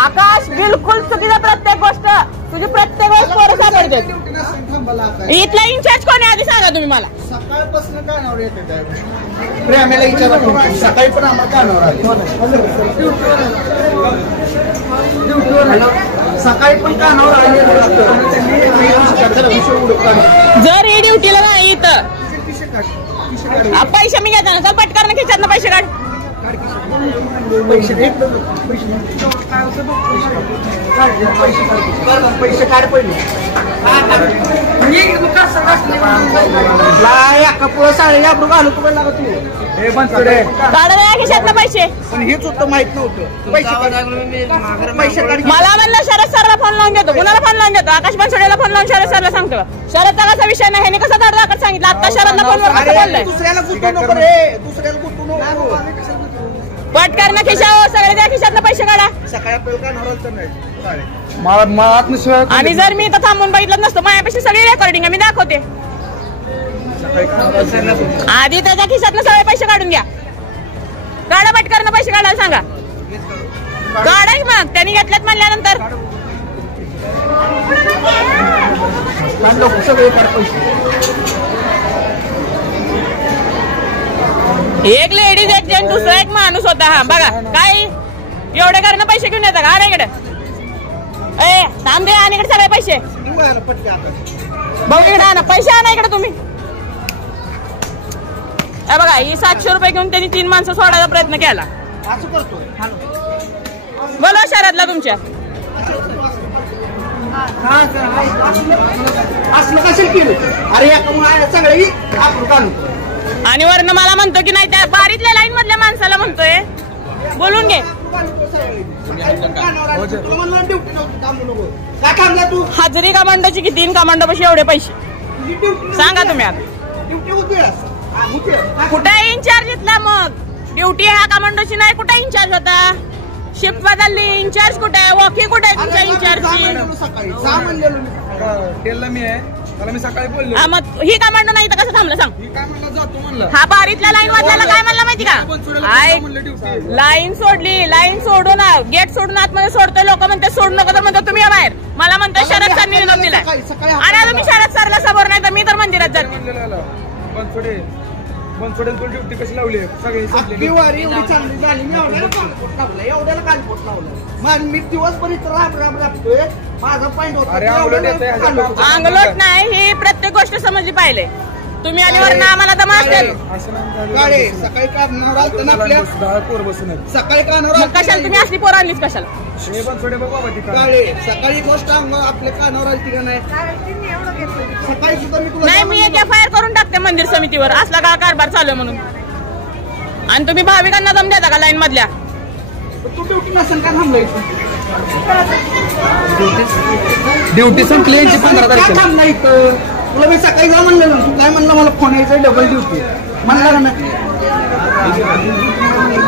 आकाश बिलकुल चुकीचं प्रत्येक गोष्ट तुझी प्रत्येक वेळेस पोरं सापडते. इथला इंचार्ज कोण आहे आधी सांगा तुम्ही मला. सकाळपासून कानावर येते प्रेमाला विचारा सकाळी पण आम्हाला कानावर आले सकाळी पण कानावर आले. जर ही ड्युटीला नाही इथं पैसे मी घेताना चल पटकन खिशातनं पैसे काढ. पैसे काढ पहिले घालू तुम्हाला खिशातनं पैसे पण हेच होतं माहित नव्हतं. पैसे मला म्हणलं शरद सरला फोन लावून देतो. कुणाला फोन लावून देतो? आकाश बनसोडेला फोन लावून शरद सरला सांगतो. शरदचा कसा विषय नाही ह्याने कसा धडधाकट सांगितलं. आता शरदला फोनवर कसं बोललाय. दुसऱ्याला गुंतू नको रे दुसऱ्याला गुंतू नको. पटकन खिशा सगळे त्या खिशातनं पैसे काढा. सकाळी आपल्याला कानावर नाही. आणि जर मी इथं थांबून बघितलं नसतं माझ्यापेक्षा सगळी रेकॉर्डिंग मी दाखवते. आधी त्याच्या खिशातनं सगळे पैसे काढून घ्या. काढा पटकन पैसे काढायला सांगा. काढा मग त्यांनी घेतलेत म्हणल्यानंतर. एक लेडीज एक जेंट दुसरा एक माणूस होता. हा बघा काय एवढे करणं पैसे घेऊन येतात का इकडे. ए थांब दे आणि इकडे सगळे पैसे बघ इकडे आणा पैसे आणा इकडे तुम्ही. बघा ही 700 रुपये घेऊन त्यांनी 3 माणसं सोडायचा प्रयत्न केला. बोला शहरातला तुमच्या असलं कशाला केलं. अरे सगळे आणि वरनं मला म्हणतो की नाही त्या बारीतल्या लाईन मधल्या माणसाला म्हणतोय बोलून घे. हाजरी कमांडोची किती कमांडो पैसे एवढे पैसे सांगा तुम्ही. आता कुठे इन्चार्ज इथला मग ड्युटी ह्या कमांडोची नाही. कुठे इन्चार्ज होता. शिफ्ट बदलली. इन्चार्ज कुठे आहे. वॉकी कुठे आहे तुमच्या इन्चार्जची. मी सकाळी बोललो मग ही कमांडो नाही तर कसं थांबलं सांग. हा बारीतल्या लाईन वाजल्याला काय म्हणलं माहिती का. लाईन सोडली. लाईन सोडून गेट सोडून आतमध्ये सोडतोय. लोक म्हणते सोडू नको तर म्हणतो तुम्ही बाहेर. मला म्हणतोय शरद सरनी निरोप दिलाय. आणि तुम्ही शरद सरला समोर नाही तर मी तर मंदिरात जाते. ड्युटी कशी लावली एवढी चांगली झाली. मी एवढ्याला कानपोट लावलं. मी दिवसभर इथं राब लागतोय. माझा पॉईंट होता अंगलोट नाही. ही प्रत्येक गोष्ट समजली पाहिजे तुम्ही. आणि वरनं आम्हाला दमा असेल. सकाळी कानावर आलतं ना आपल्या सकाळी कानावर कशाला तुम्ही असली पोरं आणलीच कशाला. सकाळी गोष्ट आपल्या कानावर आली का नाही. सकाळी सुद्धा मी तुला नाही. मी एक FIR करून टाकते मंदिर समितीवर असला का कारभार चालू म्हणून. आणि तुम्ही भाविकांना दम देता का लाईन मधल्या. तू ड्युटी नसेल का थांबलाय. ड्युटी संपली यांची 15 तारखेला थांबला इथं. तुला मी सकाळी जा म्हणलं तू काय म्हणलं मला फोन यायचा डबल ड्युटी म्हणला ना.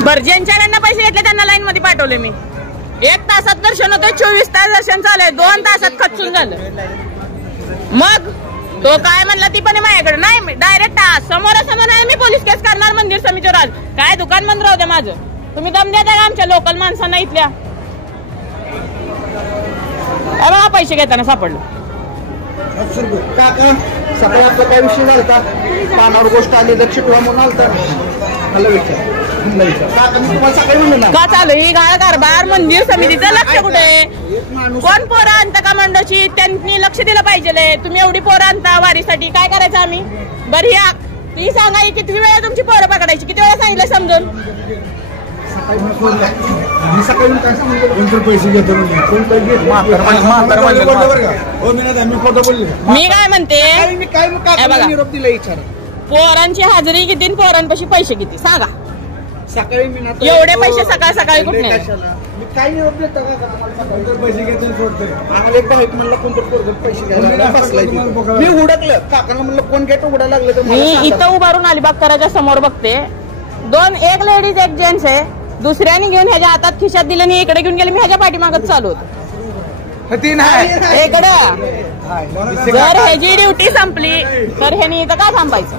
बरं ज्यांच्या पैसे घेतले त्यांना लाईन मध्ये पाठवले मी. 1 तासात दर्शन होतं. 24 तास दर्शन चालू आहे. 2 तासात खचून झालं. मग तो काय म्हणला ती पण माझ्याकडे नाही. डायरेक्ट समोरासमोर नाही मी पोलीस केस करणार मंदिर समितीवर. आज काय दुकान बंद राहू द्या माझं. तुम्ही दम देता का आमच्या लोकल माणसांना इथल्या. बघा पैसे घेताना सापडलं. काका सकाळी आपला काय विषय झाला. कानावर गोष्ट आली लक्ष ठेवा म्हणून आलता. मला विचार का चालू ही गाळ कारभार. मंदिर समितीचं लक्ष कुठे. कोण पोरं आणता कमांडोची त्यांनी लक्ष दिलं पाहिजे. तुम्ही एवढी पोरं आणता वारीसाठी काय करायचं आम्ही. बरं या तुम्ही सांगा किती वेळा तुमची पोरं पकडायची. किती वेळा सांगितलं समजून. पैसे घेतो मी काय म्हणते निरोप दिला विचार. पोरांची हाजरी किती पोरांपाशी पैसे किती सांगा. सकाळी मी एवढे पैसे सकाळी सकाळी कुठे. मी काय निरोप देतो का पैसे घेतो सोडतोय. आम्हाला एक भाई म्हणलं कोणतं पैसे घ्यायला मी हुडकलं. काकांना म्हणलं कोण गेट उघडायला लागलं तर मी इथं उभारून अलिबागकराच्या समोर बघते. एक लेडीज एक जेंट्स आहे. दुसऱ्याने घेऊन ह्याच्या हातात खिशात दिलं आणि इकडे घेऊन गेले. मी ह्याच्या पाठीमागत चालू होतो. इकडं जर ह्याची ड्युटी संपली तर ह्यानी इथं का थांबायचं.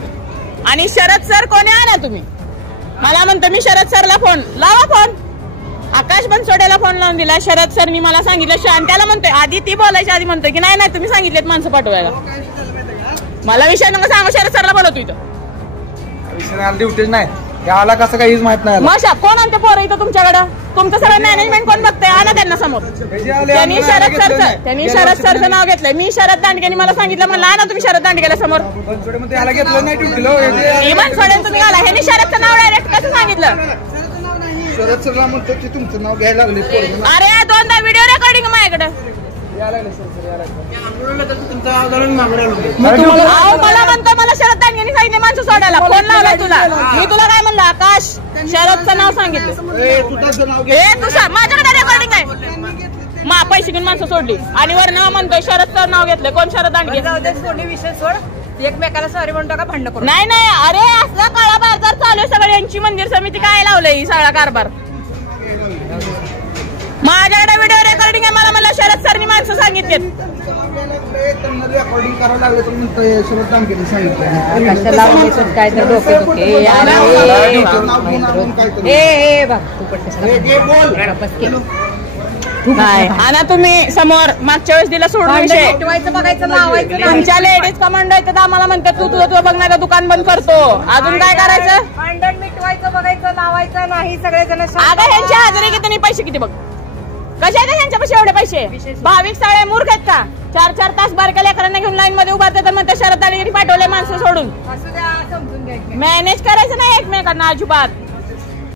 आणि शरद सर कोणी आणा तुम्ही. मला म्हणतो मी शरद सरला फोन लावा. फोन आकाश बनसोडेला फोन लावून दिला. शरद सरनी मला सांगितलं आणि त्याला म्हणतोय आधी ती बोलायच्या आधी म्हणतोय की नाही नाही तुम्ही सांगितलेत माणसं पाठवायला. मला विषय नका सांगू. शरद सरला बोलवतो इथं. विषय ड्युटीच नाही आला कसं काहीच माहित नाही. मग कोण आणते पोरं इथं तुमच्याकडं? तुमचं सगळं मॅनेजमेंट कोण बघतंय? आणा त्यांना समोर. त्यांनी शरद सरचं नाव घेतलंय. मी शरद दांडगेनी मला सांगितलं म्हणलं आणा तुम्ही शरद दांडगेला समोर. मी बनसोडे तुम्ही घाला. ह्यांनी शरदचं नाव डायरेक्ट कसं सांगितलं? शरद सरला म्हणतो की तुमचं नाव घ्यायला लागले. अरे 2दा व्हिडिओ रेकॉर्डिंग माझ्याकडे. मला म्हणतो मला शरद दांडगेनी सांगितले माणसं सोडायला. फोन लावलाय तुला. मी तुला काय म्हणलं? आकाश शरदचं नाव सांगितलं. माझ्याकडे रेकॉर्डिंग आहे. पैसे घेऊन माणसं सोडली आणि वर नाव म्हणतोय शरदचं नाव घेतलंय. कोण? शरद दांडगे. सोडली विषय सोड. एकमेकाला सॉरी म्हणतो का भांडण करू? नाही नाही. अरे असला काळा बाजार चालू आहे. सगळी यांची मंदिर समिती काय लावलंय सगळा कारभार. माझ्याकडे व्हिडिओ रेकॉर्डिंग आहे. मला मला शरद सरनी माणसं सांगितले. रेकॉर्डिंग करावं लागलं तर म्हणतोय शरद दांडगेनी सांगितलं. कशाला लावले काय तर डोके दुखे. नाही आणि तुम्ही समोर मागच्या वेळेस दिला सोडून विषय बघायचं लावायचं. तुमच्या लेडीज कमांडो येतात आम्हाला म्हणतात तू तुझं बघणार दुकान बंद करतो. अजून काय करायचं? भांडण मिटवायचं बघायचं लावायचं नाही. सगळेजण आता ह्यांच्या हजेरी किती आणि पैसे किती बघ. कशा आहेत ह्यांच्या पैसे एवढे पैसे? भाविक साळे मूर्ख आहेत का? 4-4 तास बारक्या लेकरांना घेऊन लाईन मध्ये उभारतात म्हणतात शरद दांडगेनी पाठवले माणसं सोडून. समजून घ्यायचं. मॅनेज करायचं नाही एकमेकांना अजिबात.